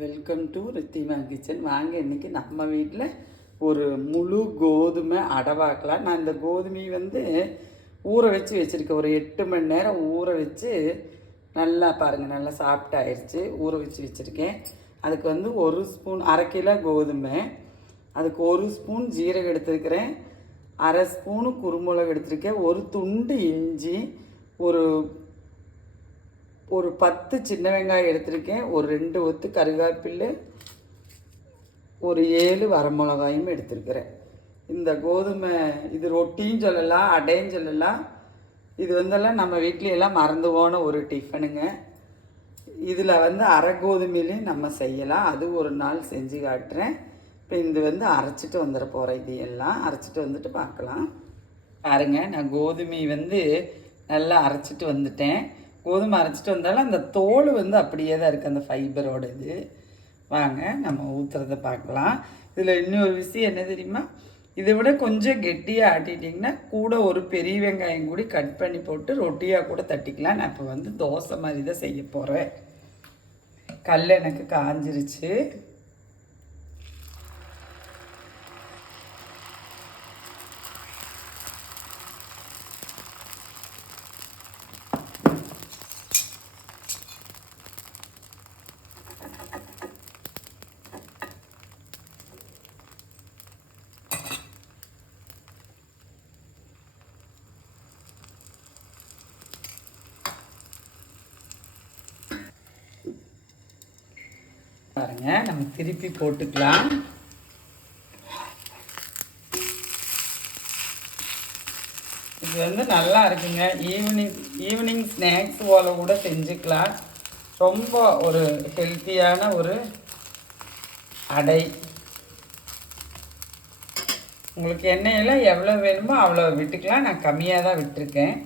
Welcome to Ridhima kitchen. வாங்க இன்றைக்கி நம்ம வீட்டில் ஒரு முழு கோதுமை அடவாக்கலாம். நான் இந்த கோதுமை ஊற வச்சு வச்சுருக்கேன். ஒரு 8 மணி நேரம் ஊற வச்சு நல்லா பாருங்கள், நல்லா சாஃப்ட் ஆயிடுச்சு. ஊற வச்சு வச்சுருக்கேன். அதுக்கு 1 ஸ்பூன், 1/2 கிலோ கோதுமை, அதுக்கு 1 ஸ்பூன் ஜீரகம் எடுத்துருக்கிறேன், 1/2 ஸ்பூனு குருமிளகு எடுத்துருக்கேன், ஒரு துண்டு இஞ்சி, ஒரு 10 சின்ன வெங்காயம் எடுத்திருக்கேன், ஒரு 2 ஒத்து கருவேப்பிலை, ஒரு 7 வரமிளகாயும் எடுத்திருக்கிறேன். இந்த கோதுமை இது ரொட்டின்னு சொல்லலாம், அடைன்னு சொல்லலாம். இது நம்ம வீட்லையெல்லாம் மறந்து போன ஒரு டிஃபனுங்க. இதில் அரை கோதுமையிலையும் நம்ம செய்யலாம். அது ஒரு நாள் செஞ்சு காட்டுறேன். இப்போ இது அரைச்சிட்டு வந்துட போகிறேன். இது எல்லாம் அரைச்சிட்டு வந்துட்டு பார்க்கலாம். பாருங்க, நான் கோதுமை நல்லா அரைச்சிட்டு வந்துட்டேன். கோதுமை அரைச்சிட்டு வந்தாலும் அந்த தோல் அப்படியே தான் இருக்குது, அந்த ஃபைபரோட இது. வாங்க நம்ம ஊற்றுறதை பார்க்கலாம். இதில் இன்னொரு விஷயம் என்ன தெரியுமா, இதை விட கொஞ்சம் கெட்டியாக ஆட்டிட்டிங்கன்னா கூட ஒரு பெரிய வெங்காயம் கூட கட் பண்ணி போட்டு ரொட்டியாக கூட தட்டிக்கலாம். நான் இப்போ தோசை மாதிரி தான் செய்ய போகிறேன். கல் எனக்கு காஞ்சிருச்சு. பாருங்க, நம்ம திருப்பி போட்டுக்கலாம். இது நல்லா இருக்குங்க. ஈவினிங் ஸ்நாக்ஸ் போல கூட செஞ்சுக்கலாம். ரொம்ப ஒரு ஹெல்த்தியான ஒரு அடை. உங்களுக்கு எண்ணெயெல்லாம் எவ்வளோ வேணுமோ அவ்வளோ விட்டுக்கலாம். நான் கம்மியாக தான் விட்டுருக்கேன்.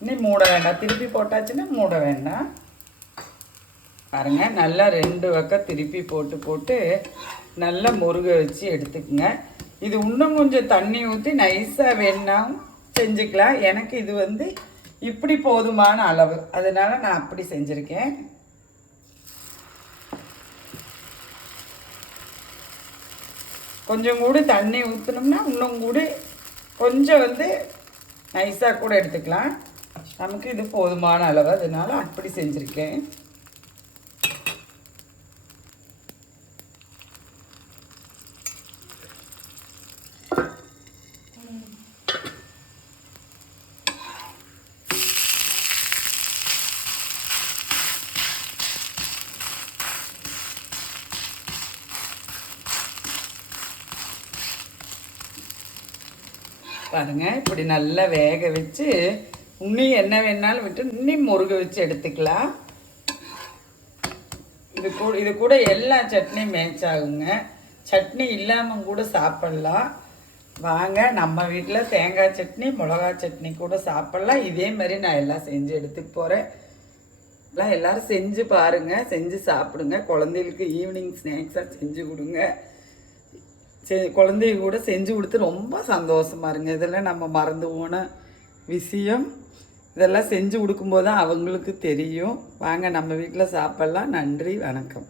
இன்னும் மூட வேண்டாம். திருப்பி போட்டாச்சுன்னா மூட வேண்டாம். பாருங்கள், நல்லா 2 பக்கம் திருப்பி போட்டு நல்லா முருக வச்சு எடுத்துக்கோங்க. இது இன்னும் கொஞ்சம் தண்ணி ஊற்றி நைஸாக வேணுன்னா செஞ்சுக்கலாம். எனக்கு இது இப்படி போதுமான அளவு, அதனால் நான் அப்படி செஞ்சுருக்கேன். கொஞ்சம் கூட தண்ணி ஊற்றினோம்னா இன்னும் கூட கொஞ்சம் நைஸாக கூட எடுத்துக்கலாம். நமக்கு இது போதுமான அளவு, அதனால் அப்படி செஞ்சுருக்கேன். பாருங்கள், இப்படி நல்லா வேக வச்சு இன்னும் என்ன வேணாலும் விட்டு இன்னும் முருக வச்சு எடுத்துக்கலாம். இது கூட எல்லா சட்னியும் மேட்ச் ஆகுங்க. சட்னி இல்லாமல் கூட சாப்பிட்லாம். வாங்க, நம்ம வீட்டில் தேங்காய் சட்னி, மிளகா சட்னி கூட சாப்பிட்லாம். இதே மாதிரி நான் எல்லாம் செஞ்சு எடுத்துட்டு போகிறேன். எல்லோரும் செஞ்சு பாருங்கள், செஞ்சு சாப்பிடுங்க. குழந்தைகளுக்கு ஈவினிங் ஸ்நாக்ஸாக செஞ்சு கொடுங்க. குழந்தைங்க கூட செஞ்சு கொடுத்து ரொம்ப சந்தோஷமாக இருங்க. இதெல்லாம் நம்ம மறந்து போன விஷயம். இதெல்லாம் செஞ்சு கொடுக்கும்போது தான் அவங்களுக்கு தெரியும். வாங்க, நம்ம வீட்டில் சாப்பிட்லாம். நன்றி, வணக்கம்.